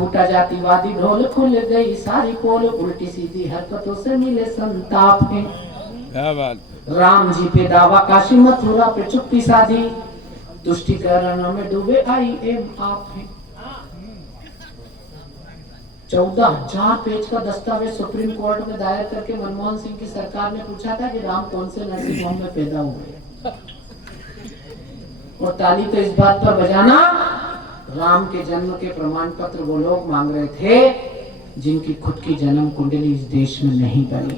फूटा जातिवादी ढोल, खुल गई सारी पोल, उल्टी सीधी हरकतों से मिले संताप है। क्या बात। राम जी पे दावा, काशी मथुरा पे चुप्पी साधी, तुष्टिकरण में डूबे IM आप हैं। 14,000 पेज का दस्तावेज सुप्रीम कोर्ट में दायर करके मनमोहन सिंह की सरकार ने पूछा था कि राम कौन से नर्सिंग होम में पैदा हुए, और ताली तो इस बात पर बजाना, राम के जन्म के प्रमाण पत्र वो लोग मांग रहे थे जिनकी खुद की जन्म कुंडली इस देश में नहीं बनी।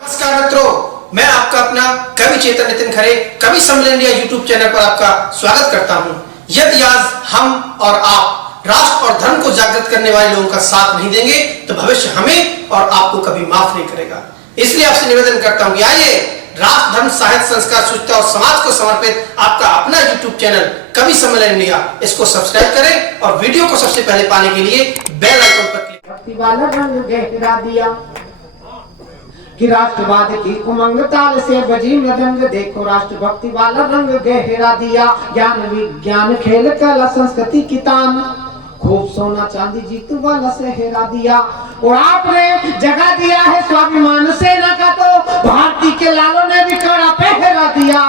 नमस्कार मित्रों, मैं आपका अपना कवि चेतन नितिन खरे कवि सम्मेलन इंडिया यूट्यूब चैनल पर आपका स्वागत करता हूं। यदि आज हम और आप राष्ट्र और धर्म को जागृत करने वाले लोगों का साथ नहीं देंगे तो भविष्य हमें और आपको कभी माफ नहीं करेगा। इसलिए आपसे निवेदन करता हूं कि आइए राष्ट्र, धर्म, साहित्य, संस्कार, शुचिता और समाज को समर्पित आपका अपना यूट्यूब चैनल कवि सम्मेलन इंडिया, इसको सब्सक्राइब करें और वीडियो को सबसे पहले पाने के लिए बेल आइकन पर क्लिक करें। भक्ति वाला रंग गहरा दिया कि राष्ट्रवाद की उमंग ताल से बजी मृदंग, देखो राष्ट्रभक्ति वाला रंग गहरा दिया। ज्ञान विज्ञान खेल कला संस्कृति की तान, खूब सोना चांदी जीत वाला सेहरा दिया। और आपने जगा दिया है स्वाभिमान सेना का, तो भारती के लालों ने भी कड़ा पहरा दिया।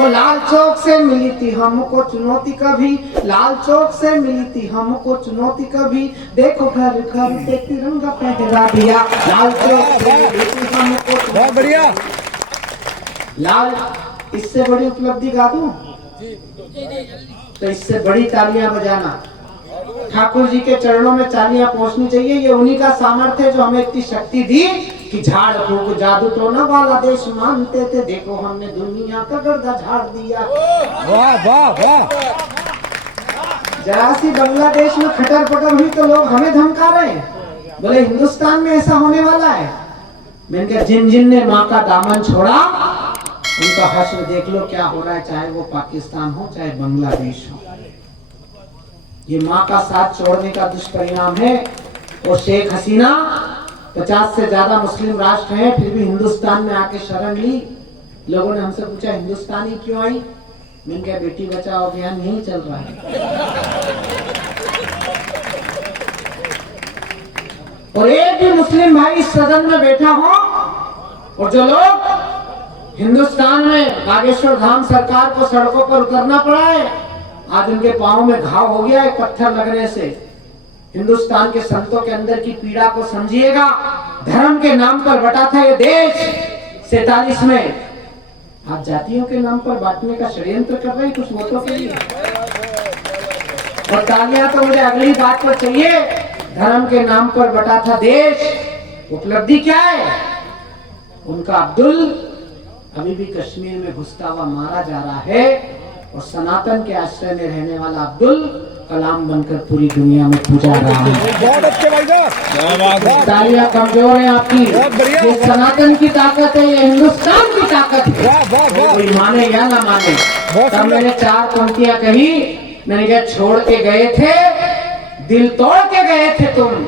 और लाल चौक से मिली थी हमको चुनौती कभी, लाल चौक से मिली थी हमको चुनौती कभी, देखो घर घर से तिरंगा पहरा दिया। लाल चौक से मिली थी हमको, बहुत बढ़िया। लाल, इससे बड़ी उपलब्धि गा दूं तो इससे बड़ी तालियां बजाना। ठाकुर जी के चरणों में तालियां पहुंचनी चाहिए। ये उन्हीं का सामर्थ्य है जो हमें इतनी शक्ति दी कि झाड़ फूक जादू टोना वाला देश मानते थे, देखो हमने दुनिया का गर्दा झाड़ दिया। वाह वाह वाह। जरा सी बांग्लादेश में खटर पटर हुई तो लोग हमें धमका रहे हैं, बोले हिंदुस्तान में ऐसा होने वाला है। मैंने कहा जिन जिन ने माँ का दामन छोड़ा उनका हश्र देख लो क्या हो रहा है, चाहे वो पाकिस्तान हो चाहे बांग्लादेश हो। ये माँ का साथ छोड़ने का दुष्परिणाम है। और शेख हसीना 50 से ज्यादा मुस्लिम राष्ट्र हैं, फिर भी हिंदुस्तान में आके शरण ली। लोगों ने हमसे पूछा हिंदुस्तानी क्यों आई, मैंने कहा बेटी बचाओ अभियान यही चल रहा है। और एक भी मुस्लिम भाई इस सदन में बैठा हो, और जो लोग हिंदुस्तान में बागेश्वर धाम सरकार को सड़कों पर उतरना पड़ा है, आज उनके पांव में घाव हो गया है पत्थर लगने से। हिंदुस्तान के संतों के अंदर की पीड़ा को समझिएगा। धर्म के नाम पर बटा था ये देश 47 में, आप जातियों के नाम पर बांटने का षड्यंत्र कर रहे हैं कुछ वोटों के लिए। और तालियां तो मुझे अगली बात पर चाहिए। धर्म के नाम पर बटा था देश, उपलब्धि क्या है उनका? अब्दुल अभी भी कश्मीर में घुसता हुआ मारा जा रहा है, और सनातन के आश्रय में रहने वाला अब्दुल कलाम बनकर पूरी दुनिया में पूजा रहा है। बहुत अच्छे भाई साहब। तालियां कमजोर है आपकी। ये सनातन की ताकत है, ये हिंदुस्तान की ताकत है। कोई माने या ना माने, तब मैंने 4 पंक्तियां कही। मैंने कहा छोड़ के गए थे, दिल तोड़ के गए थे तुम,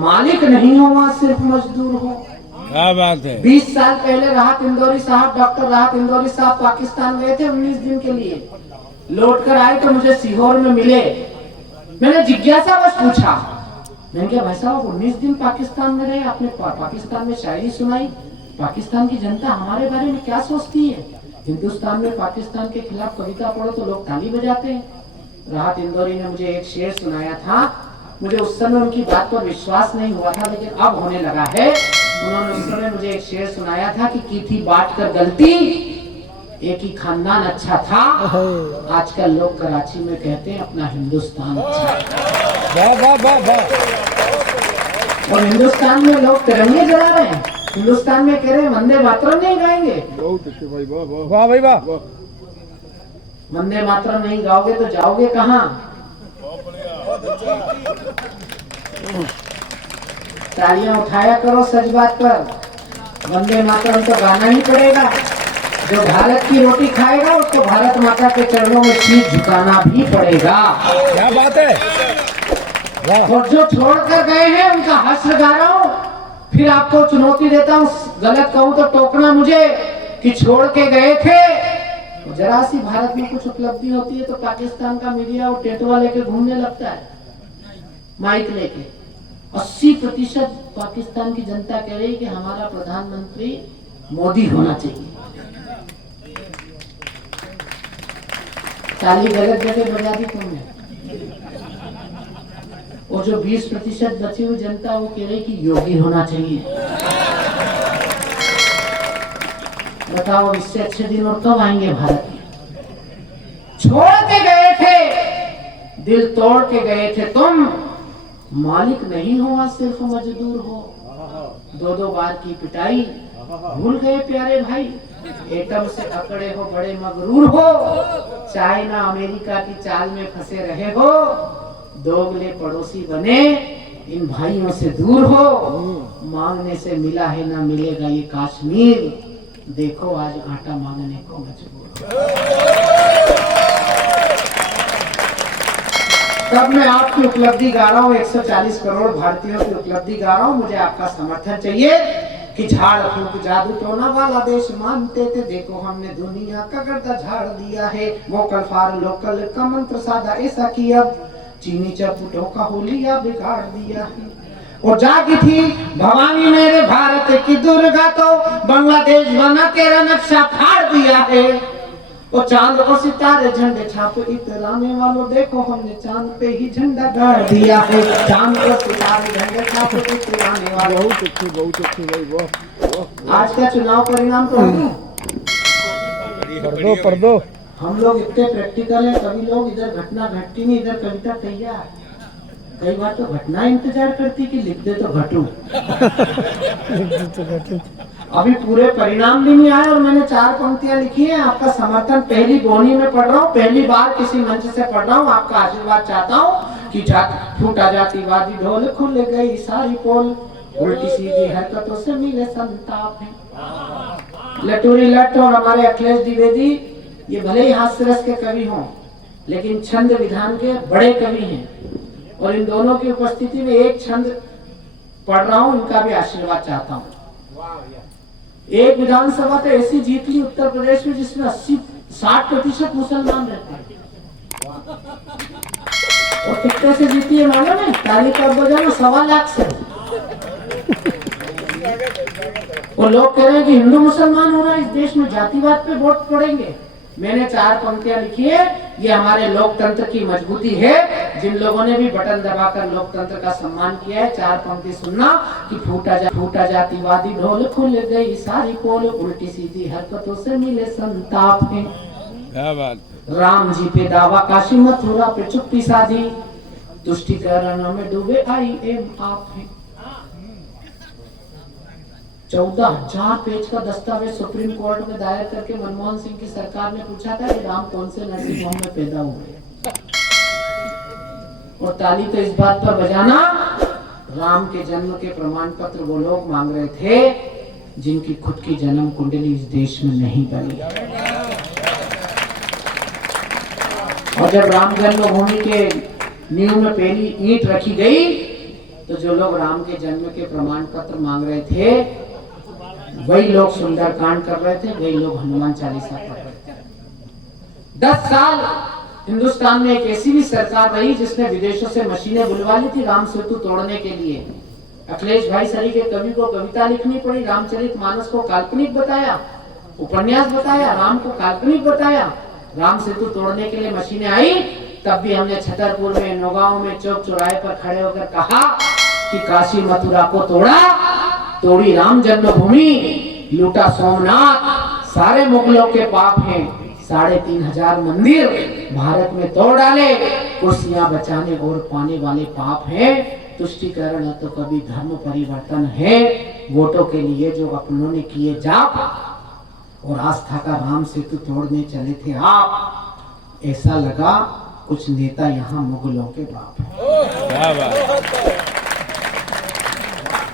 मालिक नहीं हो वहां सिर्फ मजदूर हो। क्या बात है। 20 साल पहले राहत इंदौरी साहब, डॉक्टर राहत इंदौरी साहब पाकिस्तान गए थे 19 दिन के लिए। लौट कर आए तो मुझे सीहोर में मिले। मैंने जिज्ञासा बस पूछा, मैंने कहा भाई साहब 19 दिन पाकिस्तान में रहे, आपने पाकिस्तान में शायरी सुनाई, पाकिस्तान की जनता हमारे बारे में क्या सोचती है? हिंदुस्तान में पाकिस्तान के खिलाफ कविता पढ़ो तो लोग ताली बजाते हैं। राहत इंदौरी ने मुझे एक शेर सुनाया था। मुझे उस समय उनकी बात पर विश्वास नहीं हुआ था, लेकिन अब होने लगा है। उन्होंने उस समय मुझे एक शेर सुनाया था कि की थी बांट कर गलती, एक ही खानदान अच्छा था। आजकल लोग कराची में कहते हैं अपना हिंदुस्तान अच्छा। वाह वाह वाह वाह। और हिंदुस्तान में लोग तिरंगे जला रहे हैं, हिंदुस्तान में कह रहे हैं वंदे मातरम नहीं गाएंगे। बहुत अच्छे भाई, वाह वाह वाह भाई वाह। वंदे मातरम नहीं गाओगे तो जाओगे कहाँ? तालियां उठाया करो सच बात पर। वंदे मातरम तो गाना ही पड़ेगा। जो भारत की रोटी खाएगा उसको भारत माता के चरणों में शीश झुकाना भी पड़ेगा। क्या बात है। और जो छोड़ कर गए हैं उनका हश्र गा रहा हूं। फिर आपको चुनौती देता हूं, गलत कहूं तो टोकना मुझे, कि छोड़ के गए थे और जरा सी भारत में कुछ उपलब्धि होती है तो पाकिस्तान का मीडिया वो टेटुआ लेके घूमने लगता है, माइक लेके। 80% पाकिस्तान की जनता कह रही कि हमारा प्रधानमंत्री मोदी होना चाहिए। ताली गलत जगह बजा दी तुमने। और जो 20% बची हुई जनता वो कह रही कि योगी होना चाहिए। बताओ इससे अच्छे दिन और कब आएंगे भारत में? छोड़ के गए थे, दिल तोड़ के गए थे तुम, मालिक नहीं हो आज सिर्फ मजदूर हो। 2-2 बार की पिटाई भूल गए प्यारे भाई। एटम से अकड़े हो बड़े मगरूर हो, चाइना अमेरिका की चाल में फंसे रहे हो, दोगले पड़ोसी बने इन भाइयों से दूर हो। मांगने से मिला है ना मिलेगा ये कश्मीर, देखो आज आटा मांगने को मजबूर। तब मैं आपकी उपलब्धि गा रहा हूँ, 140 करोड़ भारतीयों की उपलब्धि गा रहा हूँ। मुझे आपका समर्थन चाहिए कि झाड़ फूक जादू टोना वाला देश मानते थे, देखो हमने दुनिया का गर्दा झाड़ दिया है। वोकल फॉर लोकल का मंत्र साधा ऐसा कि अब चीनी चपुटों का होलिया बिगाड़ दिया है। और जागी थी भवानी मेरे भारत की दुर्गा, तो बांग्लादेश बना तेरा नक्शा फाड़ दिया है। और चांद और सितारे झंडे छाप इतराने वालों, देखो हमने चांद पे ही झंडा गाड़ दिया है। चांद और सितारे झंडे छाप इतराने वालों। बहुत अच्छी भाई, वाह। आज का चुनाव परिणाम तो पढ़ दो। हम लोग इतने प्रैक्टिकल हैं, कभी लोग इधर घटना घटती नहीं, इधर कविता तैयार। कई बार तो घटना इंतजार करती कि लिख दे तो घटू। अभी पूरे परिणाम भी नहीं आए और मैंने 4 पंक्तियां लिखी हैं। आपका समर्थन पहली बोनी में पढ़ रहा हूँ, पहली बार किसी मंच से पढ़ रहा हूँ। आपका आशीर्वाद चाहता हूँ कि फूटा जातिवादी ढोल, खुल गई सारी पोल, उल्टी सीधी हरकतों से मिले संताप है। लटूरी लट और हमारे अखिलेश द्विवेदी ये भले ही हास्य रस के कवि हों, लेकिन छंद विधान के बड़े कवि हैं। और इन दोनों की उपस्थिति में एक छंद पढ़ रहा हूं, इनका भी आशीर्वाद चाहता हूं। एक विधानसभा तो ऐसी जीत ली उत्तर प्रदेश में जिसमें 60% मुसलमान रहते हैं। और कितने से जीती है मालूम है? ताली का बजाना 1.25 लाख से। और लोग कह रहे हैं कि हिंदू मुसलमान हो रहा है इस देश में, जातिवाद पे वोट पड़ेंगे। मैंने 4 पंक्तियां लिखी है, ये हमारे लोकतंत्र की मजबूती है। जिन लोगों ने भी बटन दबाकर लोकतंत्र का सम्मान किया है, 4 पंक्ति सुनना कि फूटा जातिवादी ढोल, खुल गई सारी पोल, उल्टी सीधी हरकतों से मिले संताप है। क्या बात। राम जी पे दावा, काशी मथुरा पे चुप्पी साधी, तुष्टिकरण में डूबे IM आप है। 14,000 पेज का दस्तावेज सुप्रीम कोर्ट में दायर करके मनमोहन सिंह की सरकार ने पूछा था कि राम कौन से नर्सिंग होम में पैदा हुए। और ताली तो इस बात पर बजाना, राम के जन्म के प्रमाण पत्र वो लोग मांग रहे थे जिनकी खुद की जन्म कुंडली इस देश में नहीं बनी। और जब राम जन्मभूमि के नींव में पहली ईंट रखी गई, तो जो लोग राम के जन्म के प्रमाण पत्र मांग रहे थे वही लोग सुंदरकांड कर रहे थे, वही लोग हनुमान चालीसा पढ़ रहे थे। 10 साल हिंदुस्तान में एक ऐसी भी सरकार रही जिसने विदेशों से मशीनें बुलवा ली थी राम सेतु तोड़ने के लिए। अखिलेश भाई सरी के कवि को कविता लिखनी पड़ी, रामचरितमानस को काल्पनिक बताया, उपन्यास बताया, राम को काल्पनिक बताया। राम सेतु तोड़ने के लिए मशीनें आई, तब भी हमने छतरपुर में, नौगांव में, चौक चौराहे पर खड़े होकर कहा कि काशी मथुरा को तोड़ा, तोड़ी राम जन्मभूमि, लूटा सोमनाथ, सारे मुगलों के पाप हैं। 3,500 मंदिर भारत में तोड़ डाले, कुर्सियां बचाने और पाने वाले पाप हैं। तुष्टिकरण तो कभी धर्म परिवर्तन है, वोटों के लिए जो अपनों ने किए जाप, और आस्था का राम सेतु तोड़ने चले थे आप। ऐसा लगा कुछ नेता यहाँ मुगलों के बाप हैं।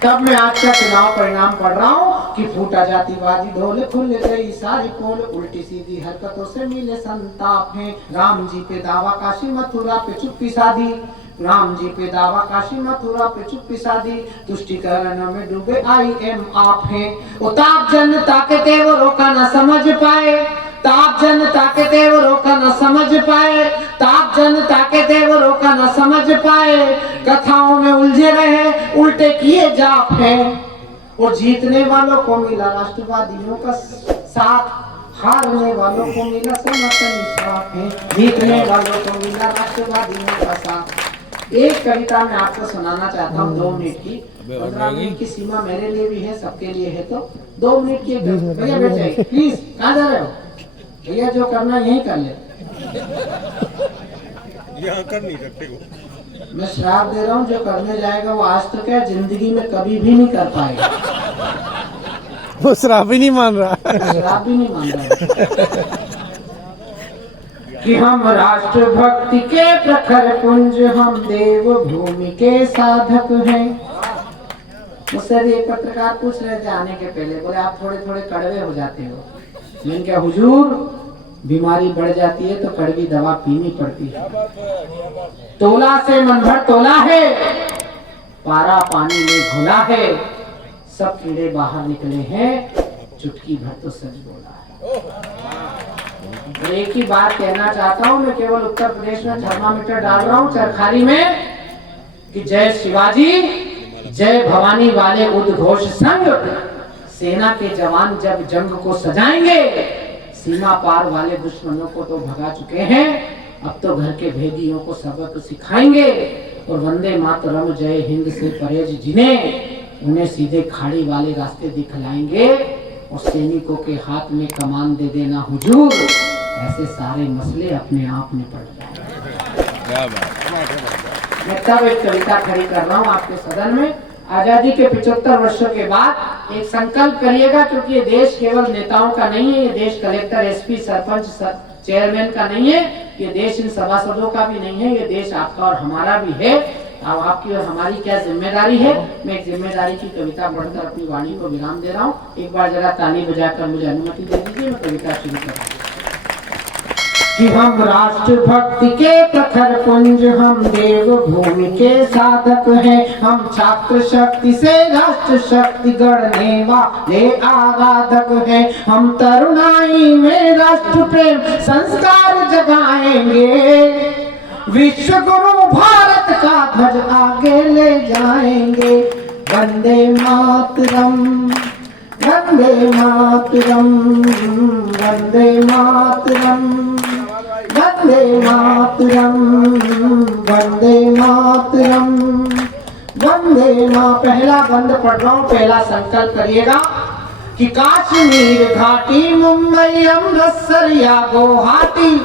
तब मैं आज का चुनाव परिणाम पढ़ रहा हूँ कि फूटा जातिवादी ढोल, खुल गई सारी पोल, उल्टी सीधी हरकतों से मिले संताप है। राम जी पे दावा, काशी मथुरा पे चुप्पी साधी, राम जी पे दावा, काशी मथुरा पे चुप्पी साधी, तुष्टिकरण में डूबे IM आप है। उताप जनता के थे वो रोका ना समझ पाए, ताप जनता के थे वो रोका न समझ पाए, ताप जनता के थे वो रोका न समझ पाए, कथाओं में उलझे रहे उल्टे किए जाप है। और जीतने वालों को मिला राष्ट्रवादियों का साथ, हारने वालों को मिला सनातनी श्राप है। जीतने वालों को मिला राष्ट्रवादियों का साथ। एक कविता मैं आपको सुनाना चाहता हूँ 2 मिनट की, 15 मिनट की सीमा मेरे लिए भी है, सबके लिए है, तो 2 मिनट की। भैया बैठ जाइए प्लीज, कहाँ जा रहे हो भैया? जो करना यही कर ले, यहाँ कर नहीं सकते हो। मैं श्राप दे रहा हूँ, जो करने जाएगा वो आज तो क्या जिंदगी में कभी भी नहीं कर पाएगा। वो श्राप ही नहीं मान रहा, श्राप भी नहीं मान रहा कि हम राष्ट्र भक्ति के प्रखर पुंज, हम देव भूमि के साधक हैं। मुझसे भी एक पत्रकार पूछ रहे थे आने के पहले, बोले आप थोड़े थोड़े कड़वे हो जाते हो। मैंने कहा हुजूर बीमारी बढ़ जाती है तो कड़वी दवा पीनी पड़ती है। तोला से मन भर तोला है, पारा पानी में घुला है, सब कीड़े बाहर निकले हैं, चुटकी भर तो सच बोला है। एक ही बात कहना चाहता हूँ, मैं केवल उत्तर प्रदेश में थर्मामीटर डाल रहा हूँ चरखारी में, कि जय शिवाजी जय भवानी वाले उद्घोष संग, सेना के जवान जब जंग को सजाएंगे, सीमा पार वाले दुश्मनों को तो भगा चुके हैं, अब तो घर के भेदियों को सबक सिखाएंगे। और वंदे मातरम जय हिंद से परहेज जिन्हें, उन्हें सीधे खाड़ी वाले रास्ते दिखलाएंगे। और सैनिकों के हाथ में कमान दे देना हुजूर, ऐसे सारे मसले अपने आप निपट जाएंगे। मैं तब एक कविता खड़ी कर रहा हूँ आपके सदन में। आजादी के 75 वर्षों के बाद एक संकल्प करिएगा, क्योंकि ये देश केवल नेताओं का नहीं है, ये देश कलेक्टर, एसपी, सरपंच, चेयरमैन का नहीं है, ये देश इन सभासदों का भी नहीं है, ये देश आपका और हमारा भी है। अब आपकी और हमारी क्या जिम्मेदारी है। मैं एक जिम्मेदारी की कविता पढ़कर अपनी वाणी को विराम दे रहा हूँ। एक बार जरा ताली बजाकर मुझे अनुमति दे दीजिए, मैं कविता शुरू कर कि हम राष्ट्र भक्ति के प्रखर पुंज, हम देव भूमि के साधक हैं, हम छात्र शक्ति से राष्ट्र शक्ति गढ़ने वाले आराधक हैं। हम तरुणाई में राष्ट्र प्रेम संस्कार जगाएंगे, विश्व गुरु भारत का ध्वज आगे ले जाएंगे। वंदे मातरम, वंदे मातरम, वंदे मातरम, वंदे मातरम, वंदे मातरम, वंदे मां। पहला बंद पढ़ रहा हूँ, पहला संकल्प करिएगा कि काश्मीर घाटी, मुंबई, अमृतसर या गुवाहाटी।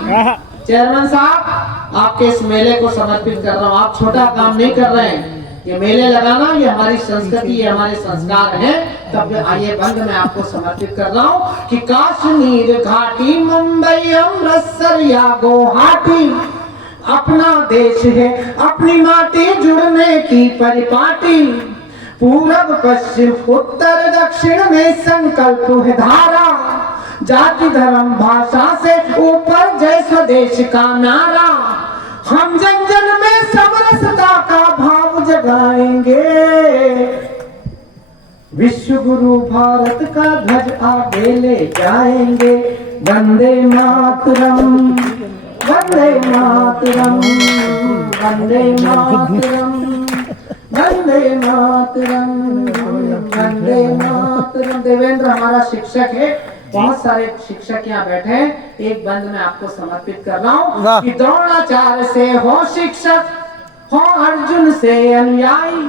चेयरमैन साहब, आपके इस मेले को समर्पित कर रहा हूँ। आप छोटा काम नहीं कर रहे हैं, ये मेले लगाना ये हमारी संस्कृति, ये हमारे संस्कार है। तब आइए बंद मैं आपको समर्पित कर रहा हूँ कि काश्मीर घाटी, मुंबई, अमृतसर या गुवाहाटी, अपना देश है अपनी माटी, जुड़ने की परिपाटी। पूरब पश्चिम उत्तर दक्षिण में संकल्प है धारा, जाति धर्म भाषा से ऊपर जय स्वदेश का नारा। हम जन जन में समरसता का भाव जगाएंगे, विश्व गुरु भारत का ध्वज आगे ले जाएंगे। वंदे मातरम, वंदे मातरम, वंदे मातरम, वंदे मातरम, वंदे मातरम। देवेंद्र हमारा शिक्षक है, बहुत सारे शिक्षक यहाँ बैठे हैं। एक बंद मैं आपको समर्पित कर रहा हूँ कि द्रोणाचार्य से हो शिक्षक, हो अर्जुन से अनुयायी,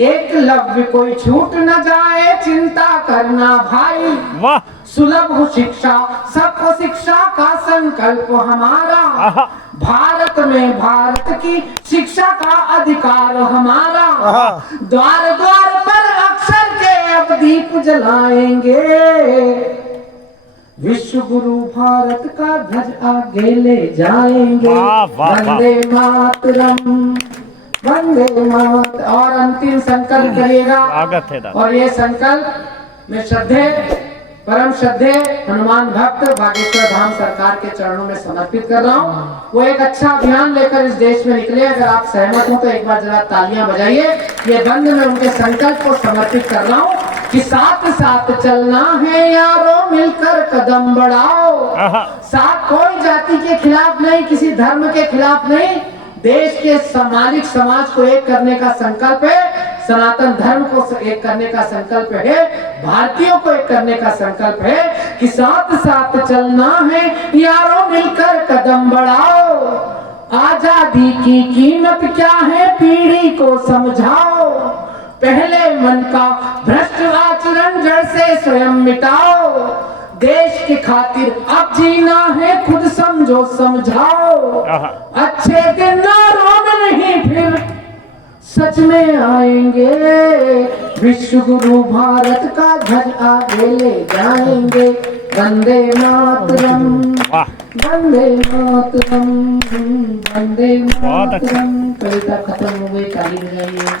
एकलव्य कोई छूट न जाए, चिंता करना भाई। सुलभ हो शिक्षा, सबको शिक्षा का संकल्प हमारा। भारत में भारत की शिक्षा का अधिकार हमारा। द्वार द्वार पर अक्षर के अब दीप जलाएंगे, विश्व गुरु भारत का ध्वज आगे ले जाएंगे। वंदे मातरम, वंदे मात। और अंतिम संकल्प करेगा, और ये संकल्प मैं श्रद्धे परम श्रद्धे हनुमान भक्त बागेश्वर धाम सरकार के चरणों में समर्पित कर रहा हूँ। वो एक अच्छा अभियान लेकर इस देश में निकले। अगर आप सहमत हो तो एक बार जरा तालियां बजाइए। ये बंद में उनके संकल्प को समर्पित कर रहा हूँ। कि साथ साथ चलना है यारों, मिलकर कदम बढ़ाओ। साथ कोई जाति के खिलाफ नहीं, किसी धर्म के खिलाफ नहीं, देश के सामाजिक समाज को एक करने का संकल्प है, सनातन धर्म को एक करने का संकल्प है, भारतीयों को एक करने का संकल्प है कि साथ साथ चलना है यारों, मिलकर कदम बढ़ाओ। आजादी की कीमत क्या है, पीढ़ी को समझाओ। पहले मन का भ्रष्ट आचरण जड़ से स्वयं मिटाओ। देश की खातिर अब जीना है, खुद समझो समझाओ। अच्छे दिन नारों में नहीं, फिर सच में आएंगे। विश्व गुरु भारत का ध्वज आगे ले जाएंगे। वंदे मातरम, वंदे मातरम, वंदे मातरम। कविता खत्म हो गई, ताली बजाइए।